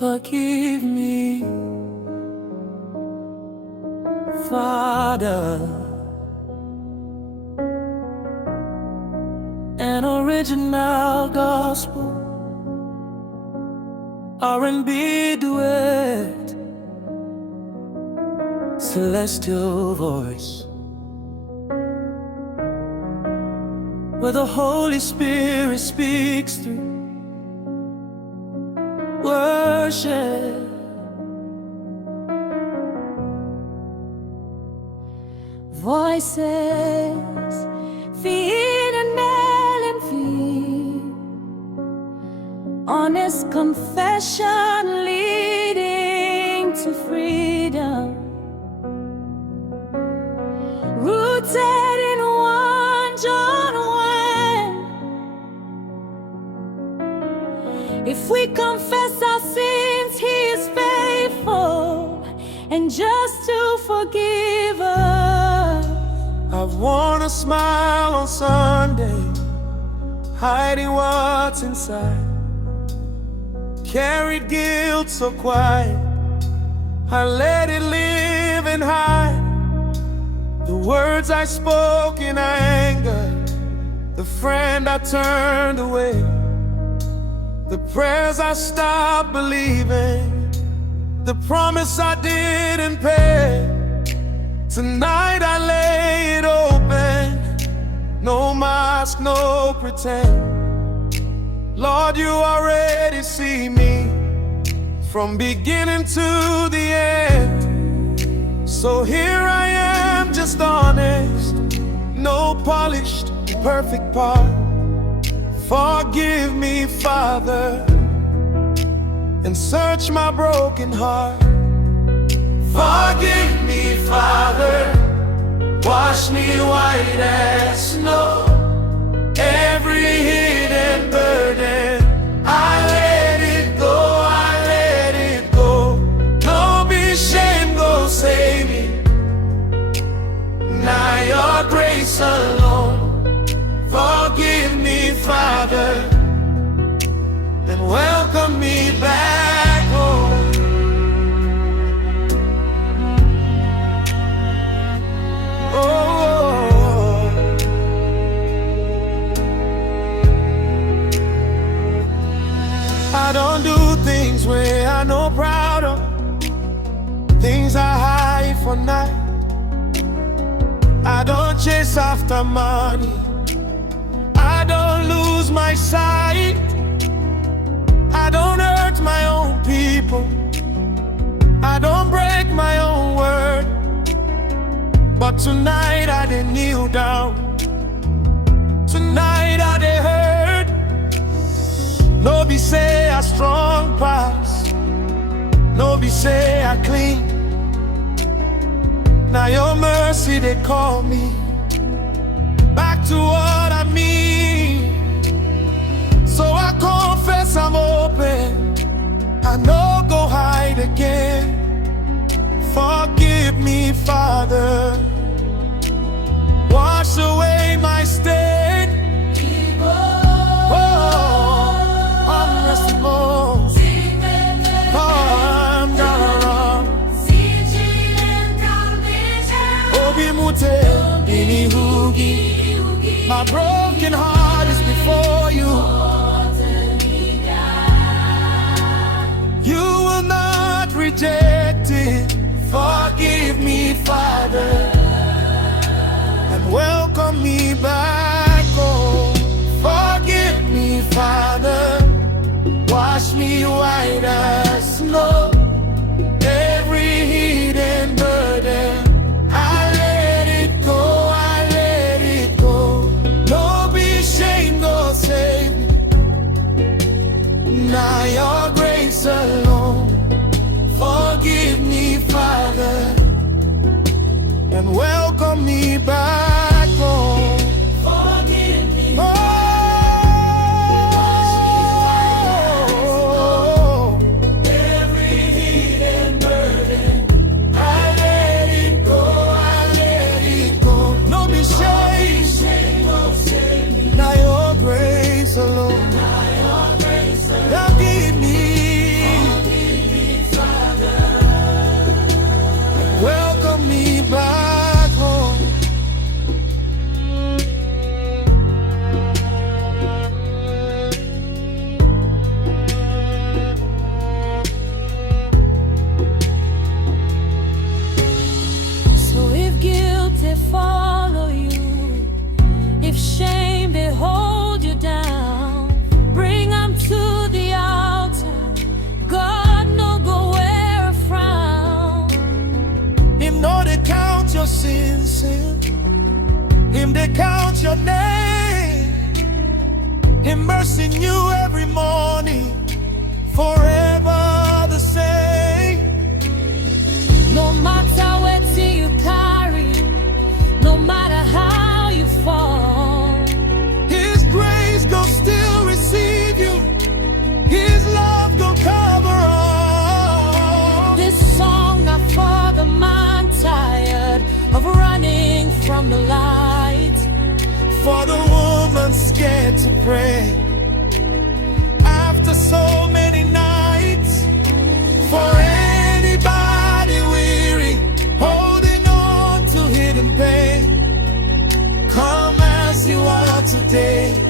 Forgive me, Father. An original gospel R&B duet, celestial voice, where the Holy Spirit speaks through worship. Voices, feet and feet, honest confession leading to freedom, rooted in 1 John 1. If we confess our sins, He is faithful and just to forgive us. I've worn a smile on Sunday, hiding what's inside. Carried guilt so quiet, I let it live and hide. The words I spoke in anger, the friend I turned away, the prayers I stopped believing, the promise I didn't pay. Tonight I lay it open, no mask, no pretend. Lord, you already see me from beginning to the end. So here I am, just honest, no polished, perfect part. Forgive me, Father, and search my broken heart. Forgive me, Father, wash me white as snow. Every hidden burden, I let it go, I let it go. Don't be ashamed, go save me. Now your grace alone. Forgive me, Father, and welcome me back home. I don't do things where I know proud of, things I hide for night. I don't chase after money, I don't lose my sight. I don't hurt my own people, I don't break my own word. But tonight I didn't kneel down, tonight I did hurt. No be say I strong pass, no be say I clean. Now your mercy they call me back to what I mean. So I confess I'm open, I no go hide again. Forgive me, Father, wash away my stain. My broken heart is before you. You will not reject it. Forgive me, Father, and welcome me back home. Forgive me, Father, wash me white as snow. Every hidden burden, I let it go, I let it go. No be shame, they hold you down. Bring them to the altar. God no go wear a frown. Him know they count your sins, Him they count your name. Him mercy new every morning, forever the same. No matter what you carry, no matter how you fall, His grace gon' still receive you. His love gon' cover all. this song not for the man tired of running from the light, For the woman scared to pray after so many nights. For anybody weary, holding on to hidden pain, come as you are today.